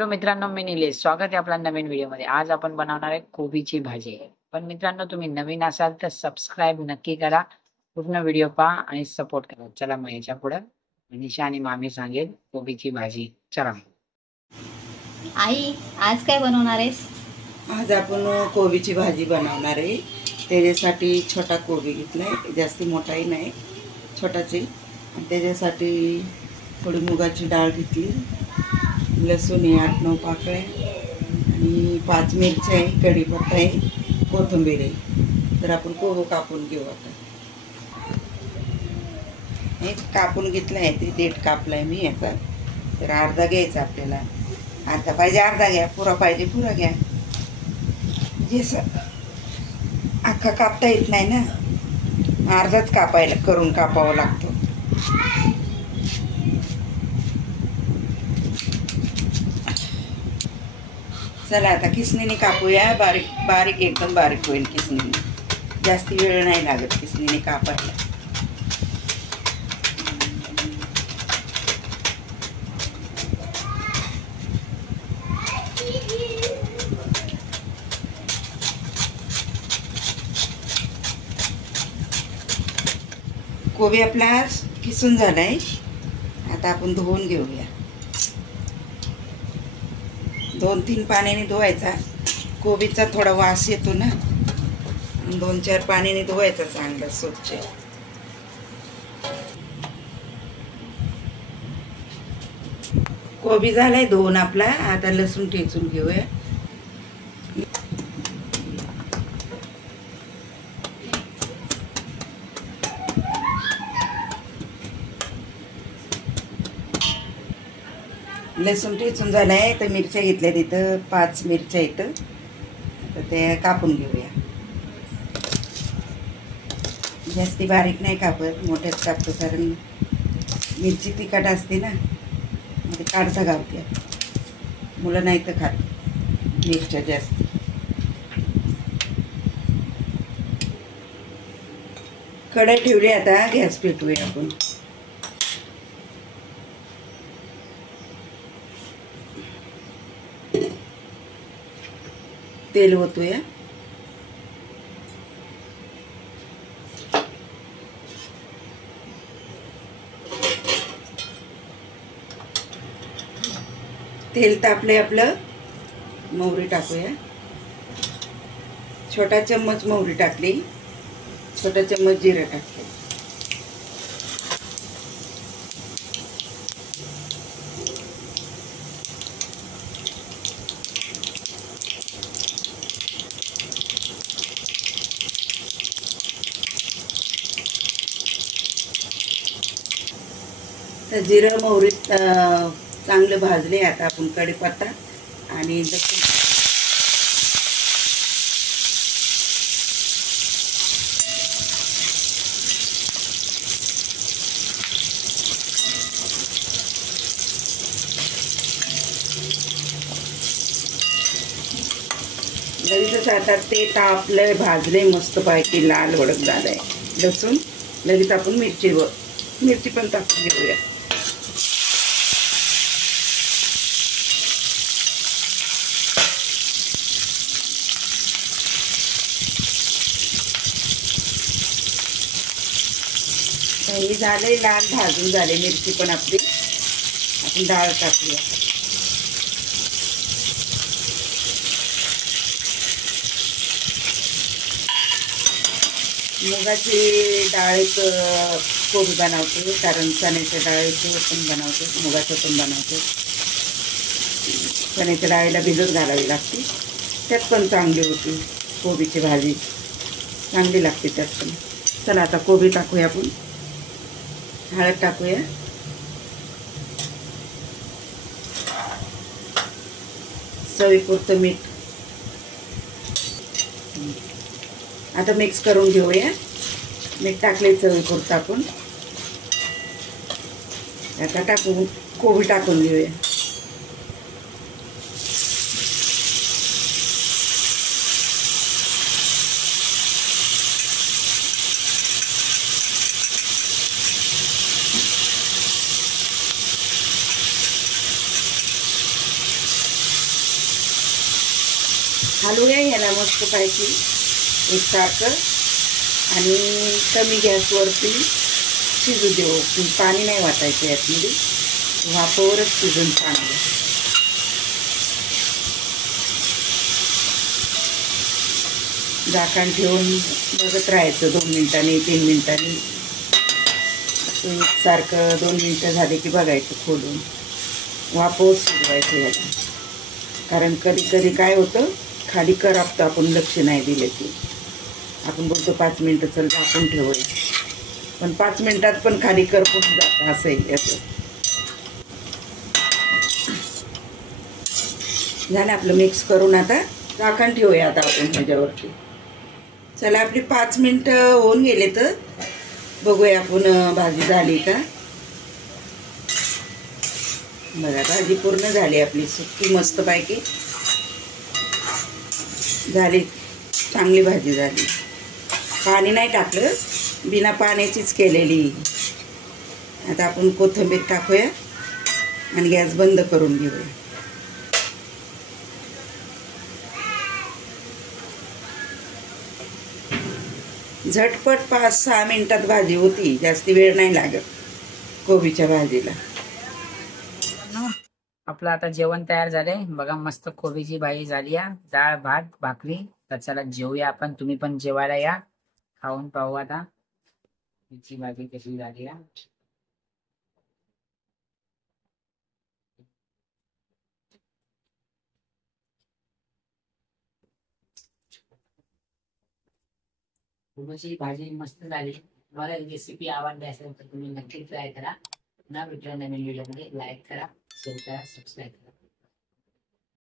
Hello मित्रांनो, मी निलेश. स्वागत आहे आपल्या नवीन व्हिडिओमध्ये. आज आपण बनवणार आहे कोबीची भाजी. पण मित्रांनो, तुम्ही नवीन असाल तर सबस्क्राईब नक्की करा. पूर्ण व्हिडिओ पहा आणि सपोर्ट करा. चला मग याच्या पुढे निशा आणि मामी सांगेल कोबीची भाजी. चला. आई, आज काय बनवणार आहेस? आज आपण कोबीची भाजी बनवणार आहे. त्याच्यासाठी छोटा कोबी घेतलाय, जास्ती मोठाही नाही, छोटाच आहे. आणि त्याच्यासाठी थोडी मुगाची डाळ घेतली, लसूण आहे 8-9 पाकळ्या, आणि 5 मिरच्या आहे, कढीपत्ता आहे, कोथिंबीर आहे. तर आपण कोबी कापून घेऊ. आता हे कापून घेतलं आहे, ते देठ कापलाय मी याचा. तर अर्धा घ्यायचा आपल्याला. अर्धा पाहिजे अर्धा घ्या, पुरा पाहिजे पुरा घ्या. जसं अख्खा कापता येत नाही ना, अर्धाच कापायला करून कापावं लागतो. चला आता किसणीने कापूया. बारीक बारीक एकदम बारीक होईल किसणीने. जास्ती वेळ नाही लागत किसणीने कापायला. कोबी आपला किसून झालाय. आता आपण धुवून घेऊया. 2-3 पाण्याने धुवायचा. कोबीचा थोडा वास येतो ना, 2-4 पाण्याने धुवायचा चांगलं स्वच्छ. कोबी झालाय धुवून आपला. आता लसूण ठेचून घेऊया. लसूण ठेचून झालाय. तर मिरच्या घेतल्या तिथं 5 मिरच्या इथं. तर ते कापून घेऊया. जास्ती बारीक नाही कापत, मोठ्याच कापतो, कारण मिरची तिखट असते ना, ते काढता गावते. मुलं नाही तर खात मिरच्या जास्त. कढई ठेवली. आता गॅस पेटवूया आपण. तेल ओतूया. तेल तापले आपलं. मोहरी टाकूया. छोटा चम्मच मोहरी टाकली, छोटा चम्मच जिरं टाकले. तर जिरं मोहरी चांगलं भाजले. आता आपण कढीपत्ता आणि लसूण लगेचच आता ते तापलंय, भाजले मस्त पैकी, लाल भडक झालंय लसूण. लगेच आपण मिरची पण टाकून घेऊया. हे झाले लाल भाजून झाले मिरची पण आपली. आपण डाळ टाकूया. मुगाची डाळीचं कोबी बनवते, कारण चण्याच्या डाळीचं पण बनवते, मुगाचं पण बनवते. चण्याच्या डाळीला भिजत घालावी लागते, त्यात पण चांगली होती कोबीची भाजी, चांगली लागते त्यात पण. चला आता कोबी टाकूया आपण. हळद टाकूया. चवीपुरतं मीठ. आता मिक्स करून घेऊया. मीठ टाकले चवीपुरतं आपण. आता कोबी टाकून घेऊया. हलवूया याला मस्त पाहिजे एकसारखं आणि कमी गॅसवरती शिजू देऊ. पाणी नाही वाटायचं यातमध्ये, वाफेवरच शिजून चांगलं. झाकण ठेवून बघत राहायचं 2 मिनिटांनी 3 मिनिटांनी. सारखं 2 मिनिटं झाले की बघायचं खोलून, वाफेवर शिजवायचं याला. कारण कधी कधी काय होतं, खाली करपतं आपण लक्ष नाही दिलं की. आपण बोलतो 5 मिनिटं चल झाकून ठेवूया, पण 5 मिनिटात पण खाली करपून जातं. असं आहे याचं. झालं आपलं मिक्स करून. आता झाकण ठेवूया आता आपण ह्याच्यावरती. चला आपली 5 मिनिटं होऊन गेले, तर बघूया आपण भाजी झाली का. बघा भाजी पूर्ण झाली आपली, सुक्की मस्तपैकी झाली. चांगली भाजी झाली. पाणी नाही टाकलं, बिना पाण्याचीच केलेली. आता आपण कोथिंबीर टाकूया आणि गॅस बंद करून घेऊया. झटपट 5-6 मिनिटात भाजी होती, जास्ती वेळ नाही लागत कोबीच्या भाजीला. आपलं आता जेवण तयार झालंय बघा. मस्त कोबीची भाजी झाली आहे, डाळ भात भाकरी. तर चला जेवूया आपण. तुम्ही पण जेवायला या, खाऊन पाहू आता कोबीची भाजी कशी झाली आहे. कोबीची भाजी मस्त झाली. मला रेसिपी आवडली असेल तर तुम्ही नक्की ट्राय करा. ना भेटूया नवीन व्हिडिओमध्ये. लाईक करा, शेअर करा, सबस्क्राईब करा.